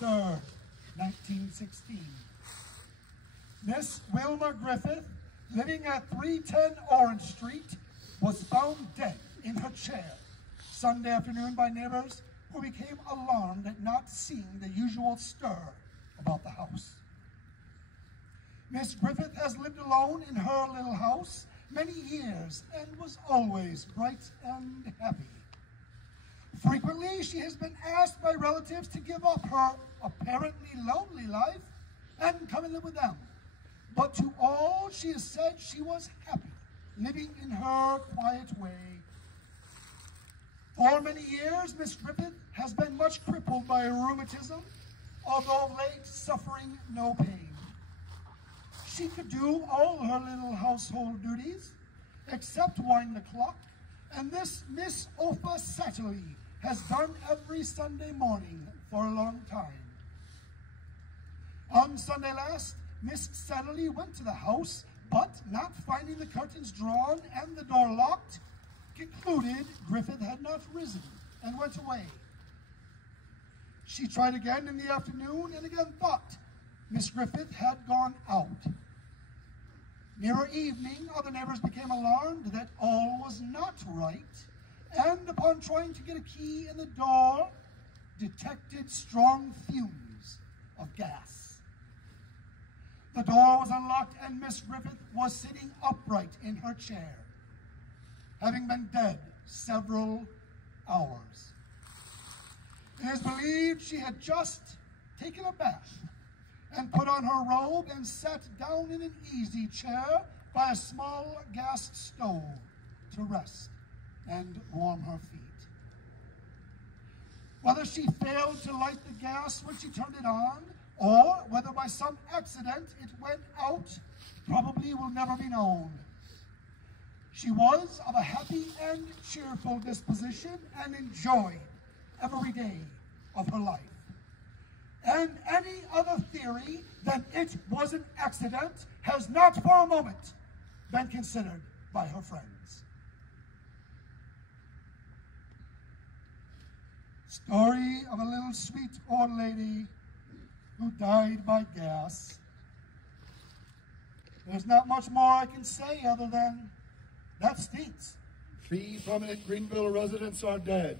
3rd, 1916. Miss Wilma Griffith, living at 310 Orange Street, was found dead in her chair Sunday afternoon by neighbors who became alarmed at not seeing the usual stir about the house. Miss Griffith has lived alone in her little house many years and was always bright and happy. Frequently, she has been asked by relatives to give up her apparently lonely life and come and live with them. But to all, she has said she was happy, living in her quiet way. For many years, Miss Griffith has been much crippled by rheumatism, although late suffering no pain. She could do all her little household duties, except wind the clock, and this Miss Opha Satterley has done every Sunday morning for a long time. On Sunday last, Miss Satterley went to the house, but not finding the curtains drawn and the door locked, concluded Griffith had not risen and went away. She tried again in the afternoon and again thought Miss Griffith had gone out. Nearer evening, other neighbors became alarmed that all was not right, and upon trying to get a key in the door, detected strong fumes of gas. The door was unlocked and Miss Griffith was sitting upright in her chair, having been dead several hours. It is believed she had just taken a bath and put on her robe and sat down in an easy chair by a small gas stove to rest and warm her feet. Whether she failed to light the gas when she turned it on, or whether by some accident it went out, probably will never be known. She was of a happy and cheerful disposition and enjoyed every day of her life. And any other theory than it was an accident has not for a moment been considered by her friends. Story of a little sweet old lady who died by gas. There's not much more I can say other than that stinks. 3 prominent Greenville residents are dead.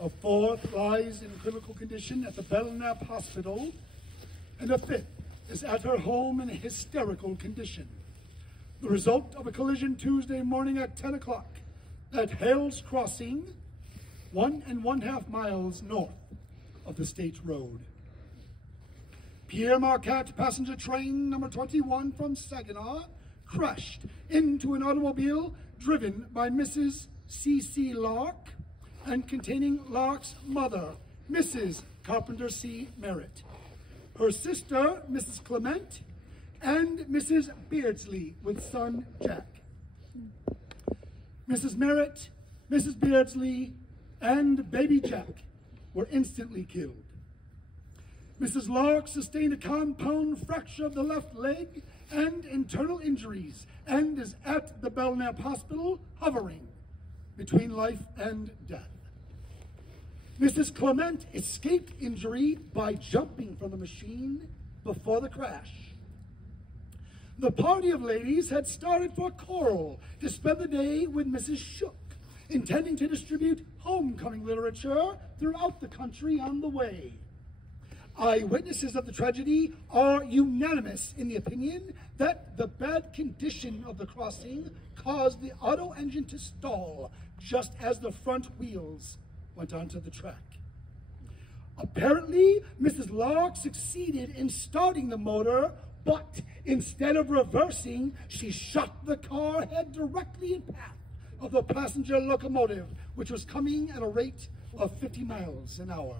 A 4th lies in critical condition at the Belknap Hospital, and a 5th is at her home in a hysterical condition. The result of a collision Tuesday morning at 10 o'clock at Hales Crossing, 1½ miles north of the state road. Pierre Marquette passenger train number 21 from Saginaw crashed into an automobile driven by Mrs. C.C. Lark and containing Lark's mother, Mrs. Carpenter C. Merritt, her sister, Mrs. Clement, and Mrs. Beardsley with son Jack. Mrs. Merritt, Mrs. Beardsley, and baby Jack were instantly killed. Mrs. Lark sustained a compound fracture of the left leg and internal injuries and is at the Belknap Hospital hovering between life and death. Mrs. Clement escaped injury by jumping from the machine before the crash. The party of ladies had started for Coral to spend the day with Mrs. Shook, intending to distribute homecoming literature throughout the country on the way. Eyewitnesses of the tragedy are unanimous in the opinion that the bad condition of the crossing caused the auto engine to stall just as the front wheels went onto the track. Apparently, Mrs. Lark succeeded in starting the motor, but instead of reversing, she shot the car head directly in path of the passenger locomotive, which was coming at a rate of 50 miles an hour.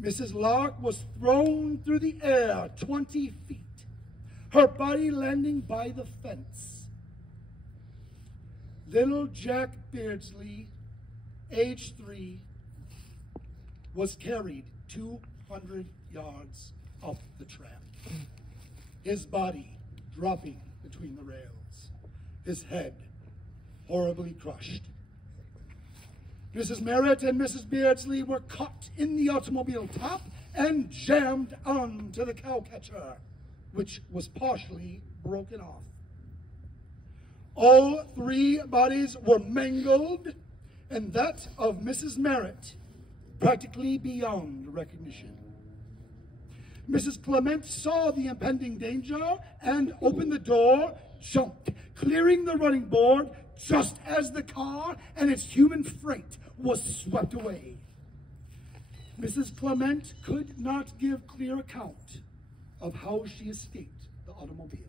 Mrs. Lark was thrown through the air 20 feet, her body landing by the fence. Little Jack Beardsley, age 3, was carried 200 yards up the track, his body dropping between the rails, his head horribly crushed. Mrs. Merritt and Mrs. Beardsley were caught in the automobile top and jammed onto the cowcatcher, which was partially broken off. All three bodies were mangled, and that of Mrs. Merritt practically beyond recognition. Mrs. Clement saw the impending danger and opened the door, jumped, clearing the running board just as the car and its human freight was swept away. Mrs. Clement could not give clear account of how she escaped the automobile.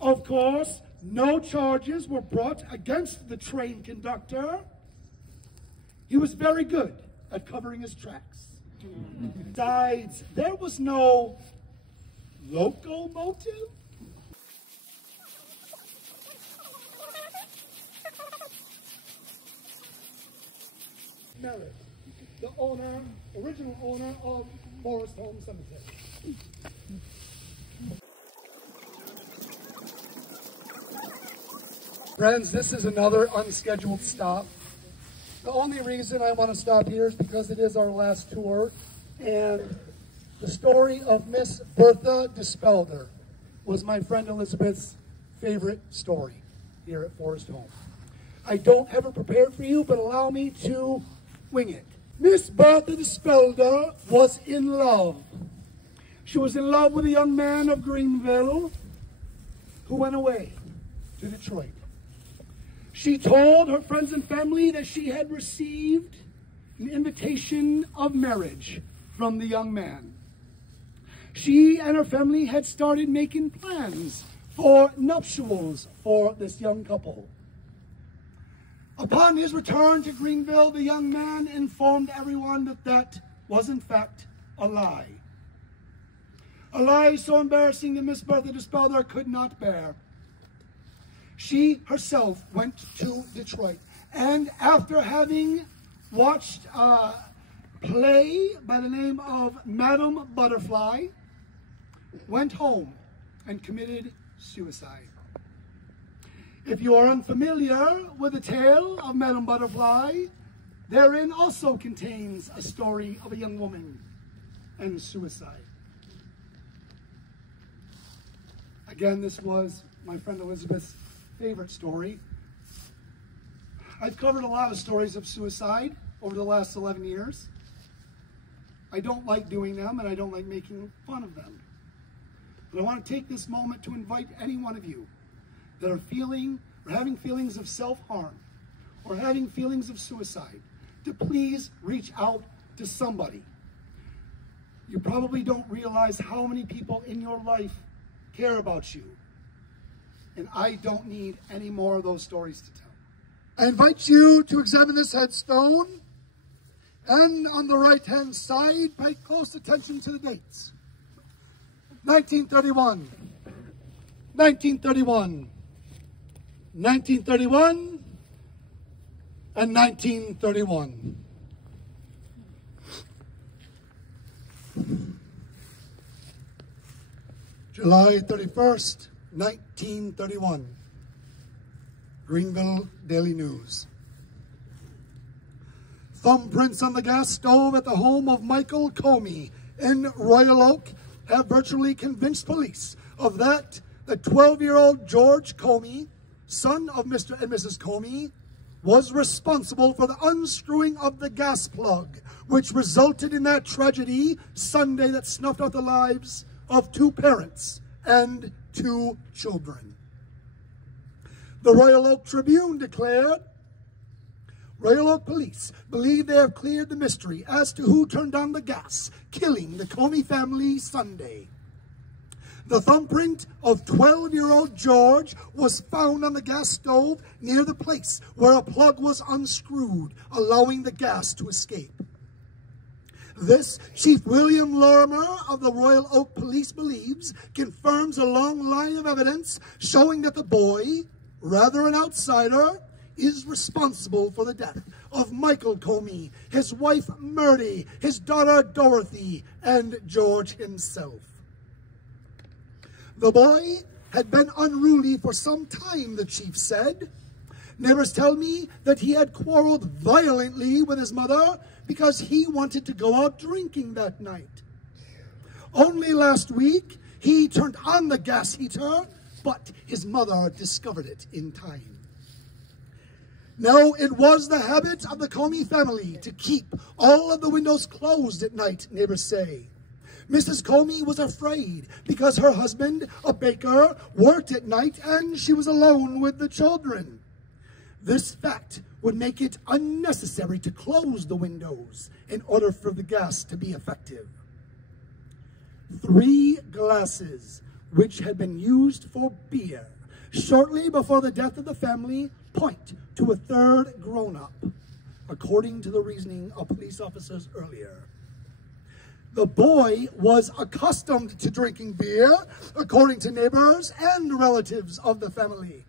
Of course, no charges were brought against the train conductor. He was very good at covering his tracks. Besides, there was no locomotive. Merritt, the original owner of Forest Home Cemetery. Friends, this is another unscheduled stop. The only reason I want to stop here is because it is our last tour, and the story of Miss Bertha Dispelder was my friend Elizabeth's favorite story here at Forest Home. I don't have it prepared for you, but allow me to wing it. Miss Bertha Dispelder was in love. She was in love with a young man of Greenville who went away to Detroit. She told her friends and family that she had received an invitation of marriage from the young man. She and her family had started making plans for nuptials for this young couple. Upon his return to Greenville, the young man informed everyone that that was in fact a lie. A lie so embarrassing that Miss Bertha Dispelder could not bear. She herself went to Detroit, and after having watched a play by the name of Madam Butterfly, went home and committed suicide. If you are unfamiliar with the tale of Madam Butterfly, therein also contains a story of a young woman and suicide. Again, this was my friend Elizabeth's favorite story. I've covered a lot of stories of suicide over the last 11 years. I don't like doing them, and I don't like making fun of them. But I want to take this moment to invite any one of you that are feeling or having feelings of self-harm or having feelings of suicide to please reach out to somebody. You probably don't realize how many people in your life care about you. And I don't need any more of those stories to tell. I invite you to examine this headstone, and on the right-hand side, pay close attention to the dates. 1931, 1931, 1931, and 1931. July 31st, 1931. Greenville Daily News. Thumbprints on the gas stove at the home of Michael Comey in Royal Oak have virtually convinced police of that the 12-year-old George Comey, son of Mr. and Mrs. Comey, was responsible for the unscrewing of the gas plug, which resulted in that tragedy Sunday that snuffed out the lives of 2 parents and 2 children. The Royal Oak Tribune declared, Royal Oak police believe they have cleared the mystery as to who turned on the gas, killing the Comey family Sunday. The thumbprint of 12-year-old George was found on the gas stove near the place where a plug was unscrewed, allowing the gas to escape. This, Chief William Lorimer of the Royal Oak Police believes, confirms a long line of evidence showing that the boy, rather an outsider, is responsible for the death of Michael Comey, his wife Murdy, his daughter Dorothy, and George himself. The boy had been unruly for some time, the chief said. Neighbors tell me that he had quarreled violently with his mother because he wanted to go out drinking that night. Only last week, he turned on the gas heater, but his mother discovered it in time. Now, it was the habit of the Comey family to keep all of the windows closed at night, neighbors say. Mrs. Comey was afraid because her husband, a baker, worked at night and she was alone with the children. This fact would make it unnecessary to close the windows in order for the gas to be effective. 3 glasses, which had been used for beer, shortly before the death of the family, point to a 3rd grown-up, according to the reasoning of police officers earlier. The boy was accustomed to drinking beer, according to neighbors and relatives of the family.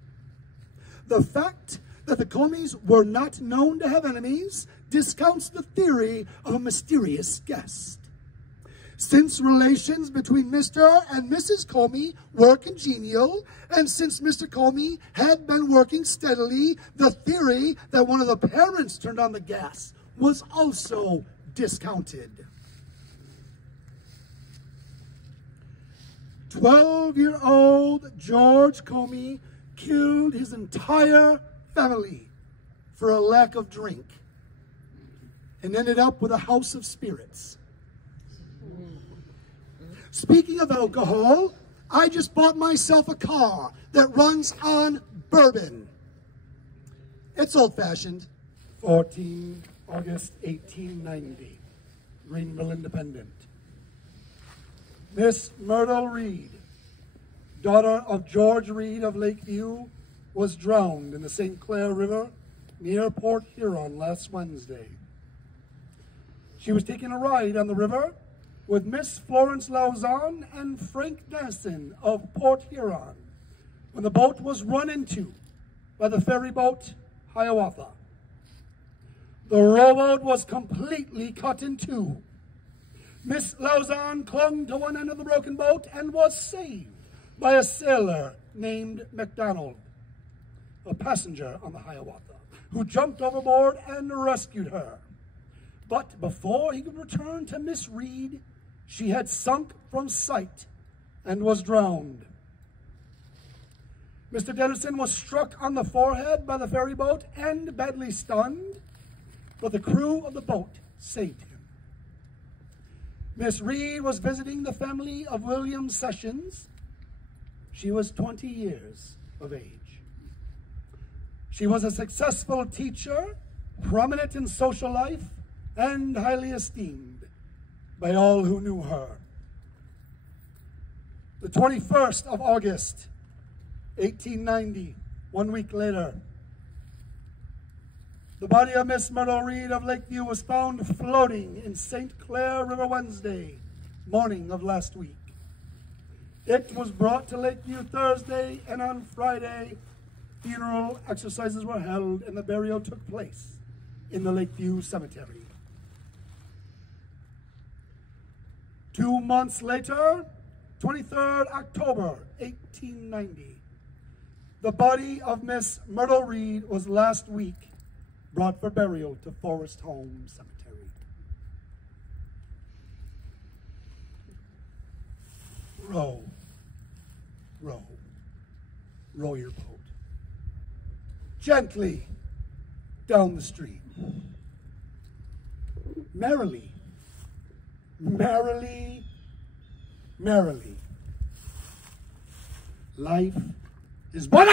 The fact that the Comeys were not known to have enemies discounts the theory of a mysterious guest. Since relations between Mr. and Mrs. Comey were congenial, and since Mr. Comey had been working steadily, the theory that one of the parents turned on the gas was also discounted. 12-year-old George Comey killed his entire family for a lack of drink and ended up with a house of spirits. Speaking of alcohol, I just bought myself a car that runs on bourbon. It's old-fashioned. 14 August 1890, Greenville Independent. Miss Myrtle Reed, daughter of George Reed of Lakeview, was drowned in the St. Clair River near Port Huron last Wednesday. She was taking a ride on the river with Miss Florence Lauzon and Frank Dennison of Port Huron when the boat was run into by the ferry boat Hiawatha. The rowboat was completely cut in two. Miss Lauzon clung to one end of the broken boat and was saved by a sailor named MacDonald, a passenger on the Hiawatha, who jumped overboard and rescued her. But before he could return to Miss Reed, she had sunk from sight and was drowned. Mr. Dennison was struck on the forehead by the ferry boat and badly stunned, but the crew of the boat saved him. Miss Reed was visiting the family of William Sessions. She was 20 years of age. She was a successful teacher, prominent in social life, and highly esteemed by all who knew her. The 21st of August, 1890, 1 week later, the body of Miss Myrtle Reed of Lakeview was found floating in St. Clair River Wednesday morning of last week. It was brought to Lakeview Thursday, and on Friday, funeral exercises were held and the burial took place in the Lakeview Cemetery. 2 months later, 23rd October, 1890, the body of Miss Myrtle Reed was last week brought for burial to Forest Home Cemetery. Row, row, row your boat gently down the stream. Merrily, merrily, merrily. Life is but